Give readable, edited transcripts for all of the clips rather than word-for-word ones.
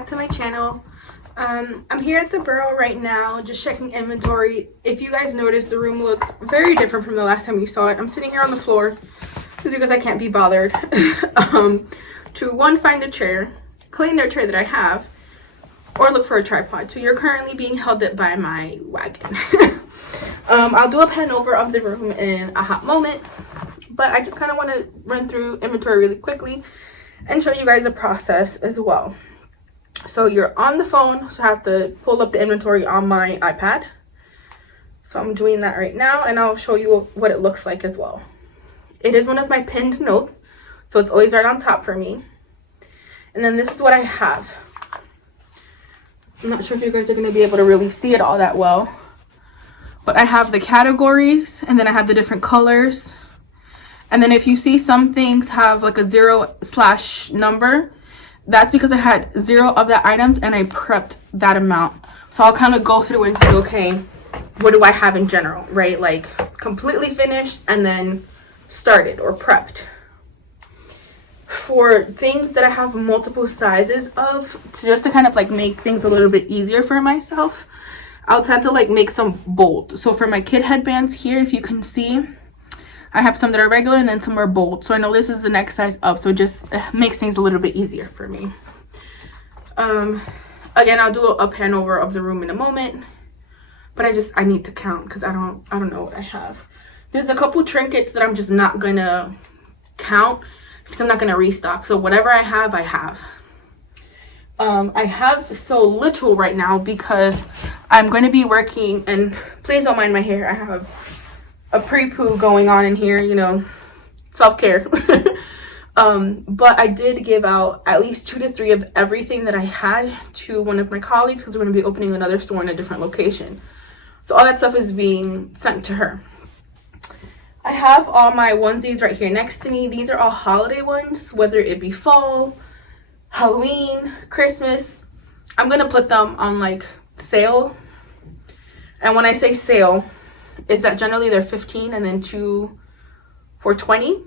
back to my channel. I'm here at the Borough right now, just checking inventory. If you guys notice, the room looks very different from the last time you saw it. I'm sitting here on the floor just because I can't be bothered to one, find a chair, clean their chair that I have, or look for a tripod. So you're currently being held up by my wagon. I'll do a pan over of the room in a hot moment, but I just kind of want to run through inventory really quickly and show you guys the process as well. So you're on the phone, so I have to pull up the inventory on my iPad. So I'm doing that right now, and I'll show you what it looks like as well. It is one of my pinned notes, so it's always right on top for me. And then this is what I have. I'm not sure if you guys are going to be able to really see it all that well, but I have the categories, and then I have the different colors. And then if you see some things have like a 0/ number, that's because I had 0 of the items and I prepped that amount. So I'll kind of go through and say, okay, what do I have in general, right? Like completely finished and then started or prepped. For things that I have multiple sizes of, just to kind of like make things a little bit easier for myself, I'll tend to like make some bold. So for my kid headbands here, if you can see, I have some that are regular and then some are bold. So I know this is the next size up, so it just makes things a little bit easier for me. Again, I'll do a pan over of the room in a moment, but I need to count because I don't know what I have. There's a couple trinkets that I'm just not gonna count because I'm not gonna restock. So whatever I have, I have. I have so little right now because I'm going to be working, and please don't mind my hair. I have a pre-poo going on in here, you know, self-care. But I did give out at least 2 to 3 of everything that I had to one of my colleagues because we're going to be opening another store in a different location. So all that stuff is being sent to her. I have all my onesies right here next to me. These are all holiday ones, whether it be fall, Halloween, Christmas. I'm going to put them on like sale. And when I say sale, is that generally they're 15 and then 2 for 20.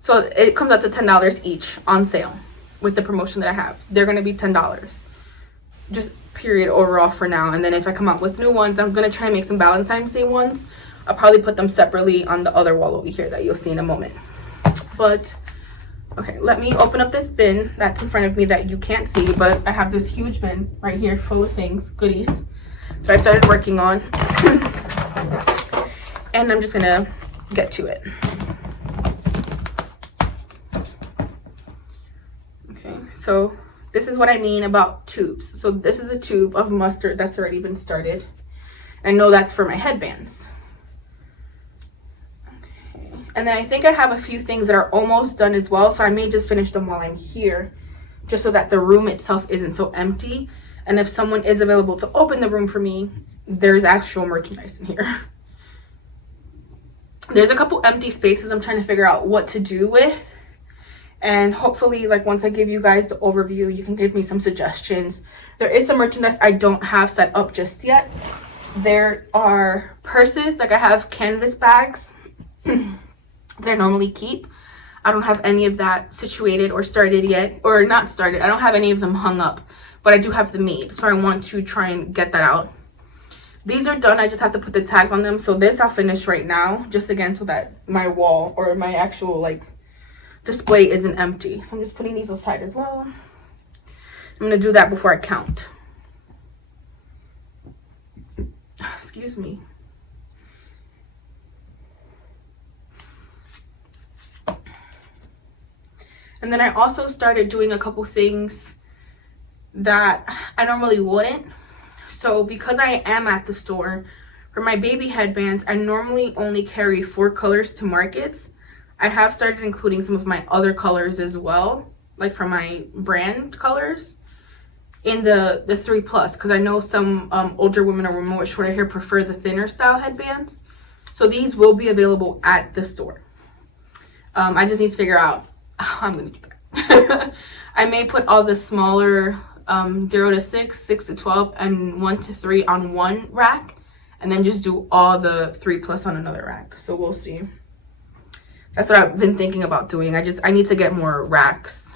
So it comes out to $10 each on sale with the promotion that I have. They're going to be $10 just period overall for now. And then if I come up with new ones, I'm going to try and make some Valentine's Day ones. I'll probably put them separately on the other wall over here that you'll see in a moment. But okay, let me open up this bin that's in front of me that you can't see, but I have this huge bin right here full of things, goodies that I started working on. And I'm just gonna get to it. Okay, so this is what I mean about tubes. So this is a tube of mustard that's already been started. I know that's for my headbands. Okay, and then I think I have a few things that are almost done as well, so I may just finish them while I'm here, just so that the room itself isn't so empty. And if someone is available to open the room for me, there's actual merchandise in here. There's a couple empty spaces I'm trying to figure out what to do with, and hopefully like once I give you guys the overview, you can give me some suggestions. There is some merchandise I don't have set up just yet. There are purses, like I have canvas bags that I normally keep. I don't have any of that situated or started yet, or not started. I don't have any of them hung up, but I do have them made, so I want to try and get that out. These are done. I just have to put the tags on them. So this I'll finish right now, just again so that my wall or my actual like display isn't empty. So I'm just putting these aside as well. I'm going to do that before I count. Excuse me. And then I also started doing a couple things that I normally wouldn't. So because I am at the store, for my baby headbands, I normally only carry 4 colors to markets. I have started including some of my other colors as well, like for my brand colors, in the 3+, because I know some older women or women with shorter hair prefer the thinner style headbands. So these will be available at the store. I just need to figure out how I'm going to do that. I may put all the smaller 0 to 6, 6 to 12, and 1 to 3 on one rack, and then just do all the 3+ on another rack. So we'll see. That's what I've been thinking about doing. I need to get more racks.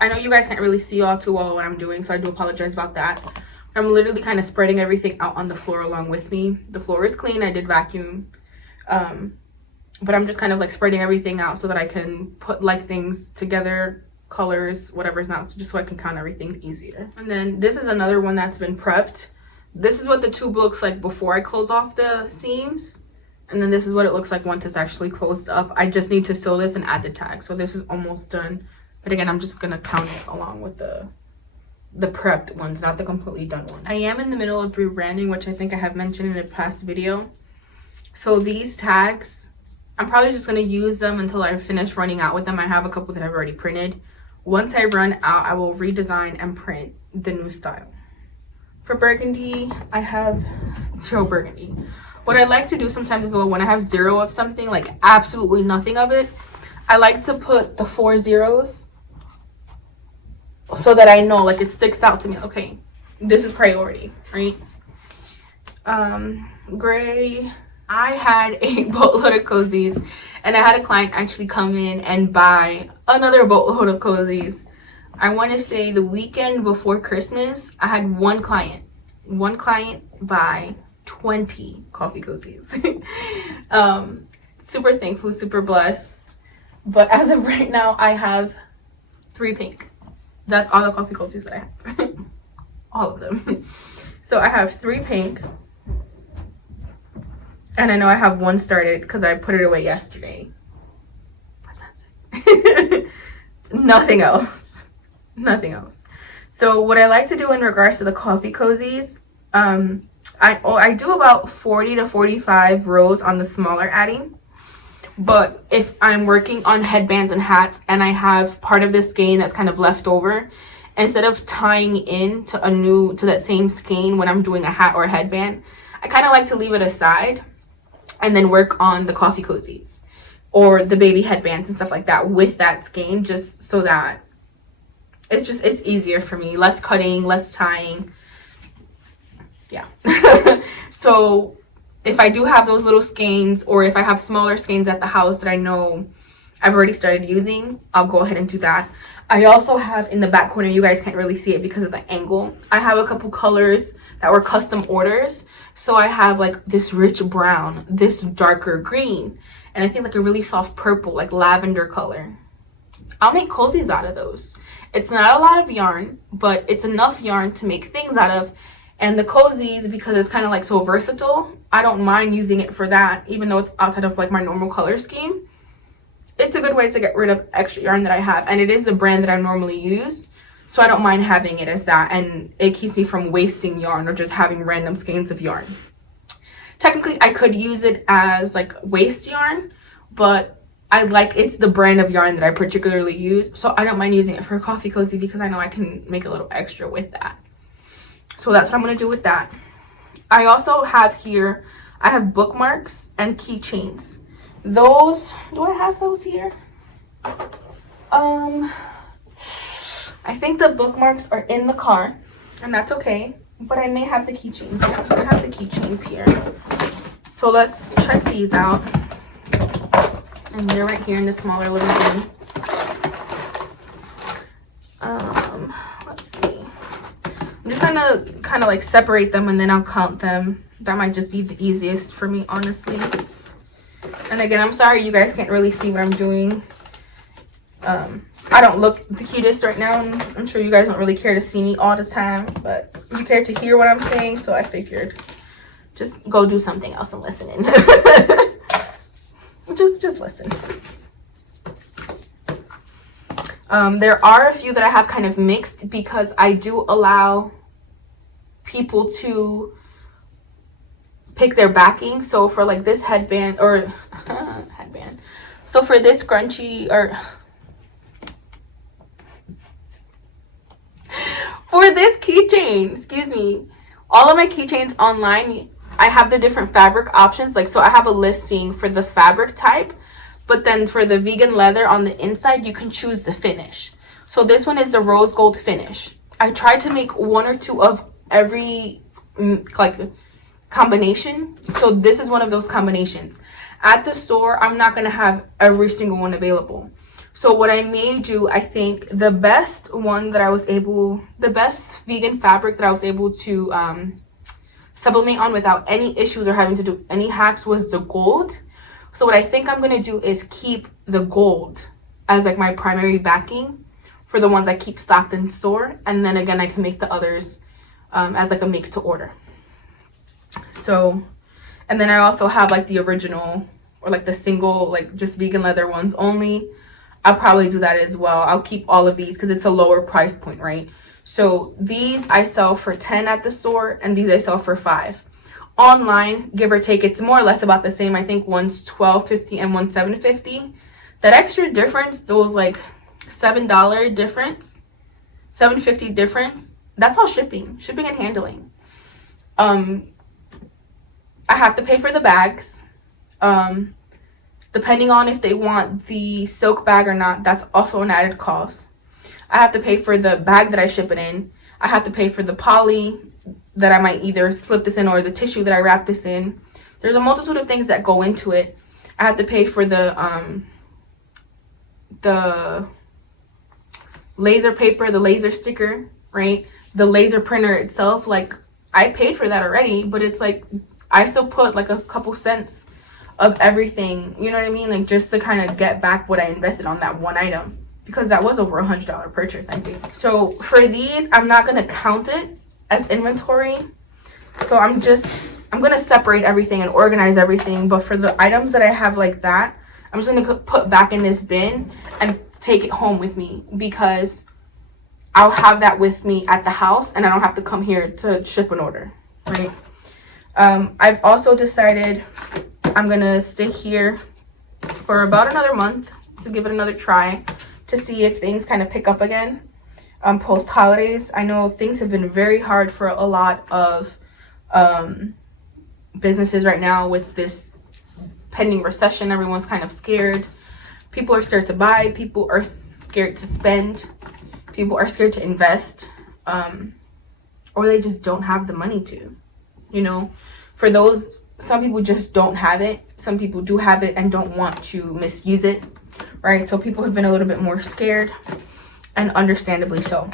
I know you guys can't really see all too well what I'm doing, so I do apologize about that. I'm literally kind of spreading everything out on the floor along with me. The floor is clean. I did vacuum. But I'm just kind of like spreading everything out so that I can put like things together, colors, whatever's not, just so I can count everything easier. And then this is another one that's been prepped. This is what the tube looks like before I close off the seams. And then this is what it looks like once it's actually closed up. I just need to sew this and add the tag. So this is almost done. But again, I'm just gonna count it along with the prepped ones, not the completely done one. I am in the middle of rebranding, which I think I have mentioned in a past video. So these tags, I'm probably just going to use them until I finish running out with them. I have a couple that I've already printed. Once I run out, I will redesign and print the new style. For burgundy, I have 0 burgundy. What I like to do sometimes as well, when I have 0 of something, like absolutely nothing of it, I like to put the 4 zeros so that I know, like, it sticks out to me. Okay, this is priority, right? Gray. I had a boatload of cozies, and I had a client actually come in and buy another boatload of cozies. I want to say the weekend before Christmas, I had one client buy 20 coffee cozies. Super thankful, super blessed. But as of right now, I have 3 pink. That's all the coffee cozies that I have. All of them. So I have 3 pink. And I know I have 1 started because I put it away yesterday. But that's it. Nothing else. Nothing else. So what I like to do in regards to the coffee cozies, I do about 40 to 45 rows on the smaller adding. But if I'm working on headbands and hats and I have part of the skein that's kind of left over, instead of tying in to that same skein when I'm doing a hat or a headband, I kind of like to leave it aside and then work on the coffee cozies or the baby headbands and stuff like that with that skein, just so that it's easier for me. Less cutting, less tying. Yeah. So if I do have those little skeins, or if I have smaller skeins at the house that I know I've already started using, I'll go ahead and do that. I also have in the back corner, you guys can't really see it because of the angle, I have a couple colors that were custom orders. So I have like this rich brown, this darker green, and I think like a really soft purple, like lavender color. I'll make cozies out of those. It's not a lot of yarn, but it's enough yarn to make things out of. And the cozies, because it's kind of like so versatile, I don't mind using it for that, even though it's outside of like my normal color scheme. It's a good way to get rid of extra yarn that I have, and it is the brand that I normally use. So I don't mind having it as that, and it keeps me from wasting yarn or just having random skeins of yarn. Technically, I could use it as like waste yarn, but it's the brand of yarn that I particularly use. So I don't mind using it for a coffee cozy because I know I can make a little extra with that. So that's what I'm going to do with that. I also have here, I have bookmarks and keychains. Those, do I have those here? I think the bookmarks are in the car, and that's okay, but I may have the keychains. Yeah, I have the keychains here. So let's check these out. And they're right here in the smaller little bin. Let's see. I'm just gonna kind of like separate them and then I'll count them. That might just be the easiest for me, honestly. And again, I'm sorry you guys can't really see what I'm doing. I don't look the cutest right now, and I'm sure you guys don't really care to see me all the time, but you care to hear what I'm saying, so I figured just go do something else and listen in. just listen. There are a few that I have kind of mixed because I do allow people to pick their backing. So for like this headband or headband, so for this scrunchie or for this keychain, excuse me, all of my keychains online, I have the different fabric options. Like, so I have a listing for the fabric type, but then for the vegan leather on the inside, you can choose the finish. So this one is the rose gold finish. I tried to make 1 or 2 of every like combination. So this is one of those combinations. At the store, I'm not going to have every single one available. So what I may do, I think the best vegan fabric that I was able to sublimate on without any issues or having to do any hacks was the gold. So what I think I'm going to do is keep the gold as like my primary backing for the ones I keep stocked in store. And then again, I can make the others as like a make to order. So, and then I also have like the original or like the single, like just vegan leather ones only. I'll probably do that as well. I'll keep all of these because it's a lower price point, right? So these I sell for 10 at the store and these I sell for 5. Online, give or take, it's more or less about the same. I think one's $12.50 and one's $7.50. That extra difference, those like $7 difference, $7.50 difference, that's all shipping and handling. I have to pay for the bags. Depending on if they want the silk bag or not, that's also an added cost. I have to pay for the bag that I ship it in. I have to pay for the poly that I might either slip this in or the tissue that I wrap this in. There's a multitude of things that go into it. I have to pay for the laser paper, the laser sticker, right? The laser printer itself, like I paid for that already, but it's like I still put like a couple cents of everything, you know what I mean? Like just to kind of get back what I invested on that one item, because that was over $100 purchase, I think. So for these, I'm not going to count it as inventory. So I'm going to separate everything and organize everything. But for the items that I have like that, I'm just going to put back in this bin and take it home with me, because I'll have that with me at the house and I don't have to come here to ship an order, right? I've also decided I'm going to stay here for about another month to give it another try to see if things kind of pick up again post holidays. I know things have been very hard for a lot of businesses right now with this pending recession. Everyone's kind of scared. People are scared to buy. People are scared to spend. People are scared to invest, or they just don't have the money to, you know. For those, some people just don't have it. Some people do have it and don't want to misuse it, right? So people have been a little bit more scared, and understandably so.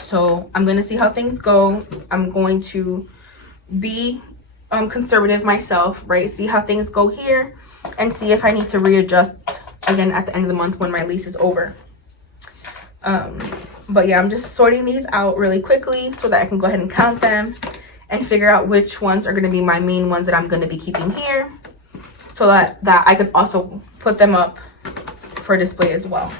So I'm going to see how things go. I'm going to be conservative myself, right? See how things go here and see if I need to readjust again at the end of the month when my lease is over. But yeah, I'm just sorting these out really quickly so that I can go ahead and count them and figure out which ones are going to be my main ones that I'm going to be keeping here, so that I could also put them up for display as well.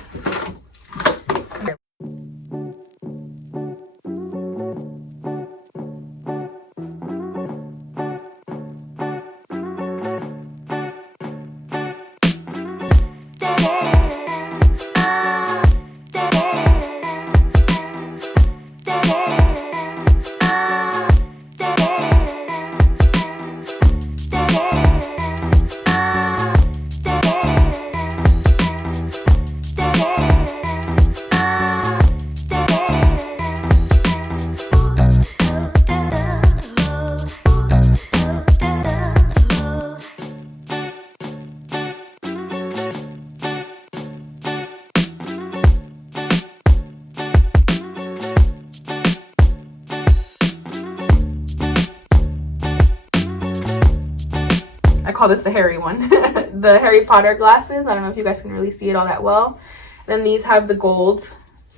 I call this the hairy one. The Harry Potter glasses. I don't know if you guys can really see it all that well. Then these have the gold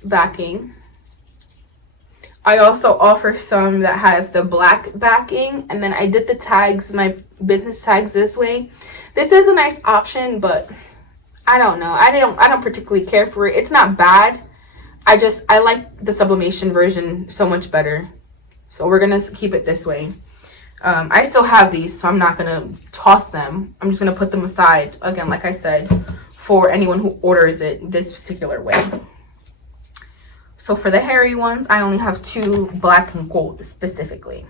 backing. I also offer some that have the black backing, and then I did the tags, my business tags this way. This is a nice option, but I don't know. I don't particularly care for it. It's not bad. I like the sublimation version so much better. So we're gonna keep it this way. I still have these, so I'm not gonna toss them. I'm just gonna put them aside again, like I said, for anyone who orders it this particular way. So for the hairy ones, I only have 2 black and gold specifically.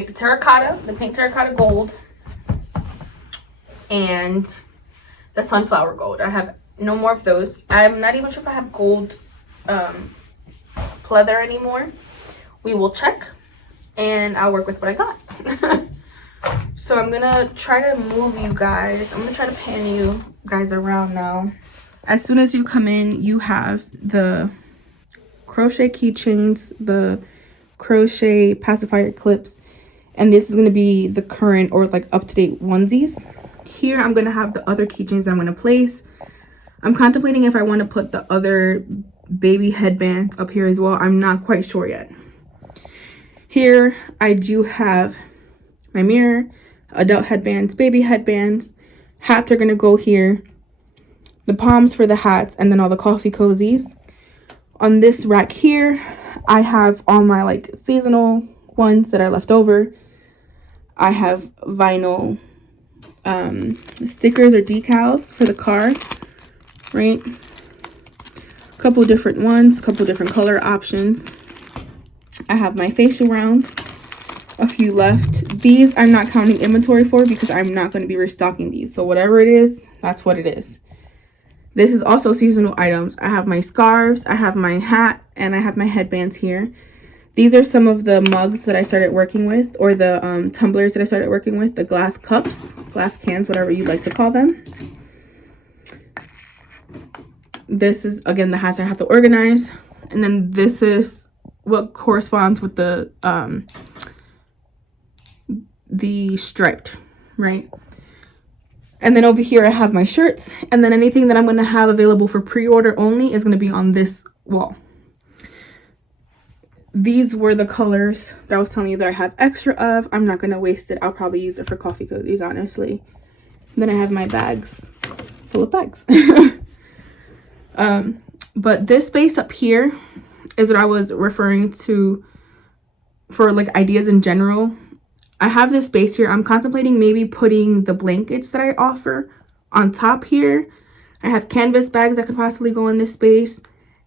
make the paint terracotta gold, and the sunflower gold. I have no more of those. I'm not even sure if I have gold pleather anymore. We will check, and I'll work with what I got. So I'm gonna try to move you guys. I'm gonna try to pan you guys around now. As soon as you come in, you have the crochet keychains, the crochet pacifier clips, and this is going to be the current or like up-to-date onesies. Here I'm going to have the other keychains I'm going to place. I'm contemplating if I want to put the other baby headbands up here as well. I'm not quite sure yet. Here I do have my mirror, adult headbands, baby headbands. Hats are going to go here. The palms for the hats, and then all the coffee cozies. On this rack here, I have all my like seasonal ones that are left over. I have vinyl stickers or decals for the car, right? A couple different ones, a couple different color options. I have my facial rounds, a few left. These I'm not counting inventory for because I'm not going to be restocking these. So whatever it is, that's what it is. This is also seasonal items. I have my scarves, I have my hat, and I have my headbands here. These are some of the mugs that I started working with, or the tumblers that I started working with, the glass cups, glass cans, whatever you'd like to call them. This is, again, the hats I have to organize. And then this is what corresponds with the striped, right? And then over here I have my shirts, and then anything that I'm going to have available for pre-order only is going to be on this wall. These were the colors that I was telling you that I have extra of. I'm not going to waste it. I'll probably use it for coffee cozies, honestly. And then I have my bags full of bags. But this space up here is what I was referring to for like ideas in general. I have this space here. I'm contemplating maybe putting the blankets that I offer on top here. I have canvas bags that could possibly go in this space.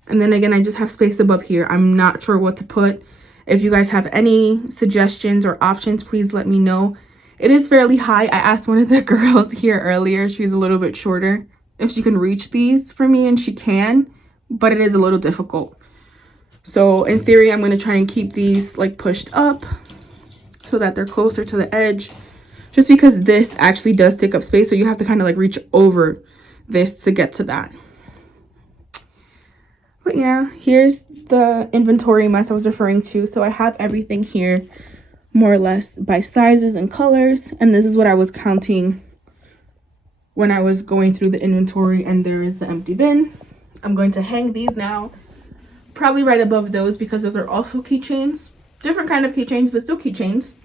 And then again, I just have space above here. I'm not sure what to put. If you guys have any suggestions or options, please let me know. It is fairly high. I asked one of the girls here earlier, she's a little bit shorter, if she can reach these for me, and she can, but it is a little difficult. So in theory, I'm going to try and keep these like pushed up so that they're closer to the edge, just because this actually does take up space, so you have to kind of like reach over this to get to that. But yeah, here's the inventory mess I was referring to. So I have everything here more or less by sizes and colors, and this is what I was counting when I was going through the inventory. And there is the empty bin. I'm going to hang these now, probably right above those, because those are also keychains, different kind of keychains, but still keychains.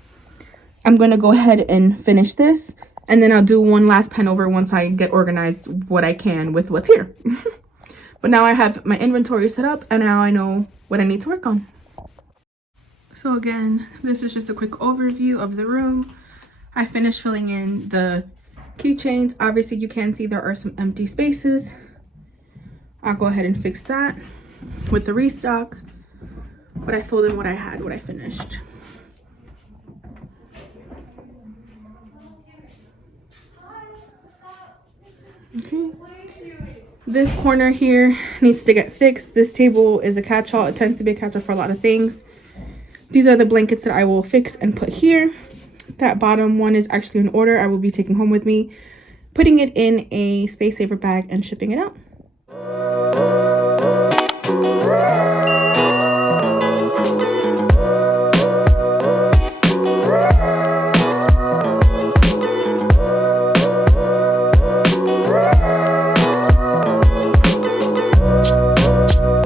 I'm going to go ahead and finish this, and then I'll do one last pen over once I get organized what I can with what's here. But now I have my inventory set up, and now I know what I need to work on. So again, this is just a quick overview of the room. I finished filling in the keychains. Obviously you can see there are some empty spaces. I'll go ahead and fix that with the restock, but I filled in what I had, what I finished. Okay. This corner here needs to get fixed. This table is a catch-all. It tends to be a catch-all for a lot of things. These are the blankets that I will fix and put here. That bottom one is actually in order. I will be taking home with me, putting it in a space saver bag and shipping it out.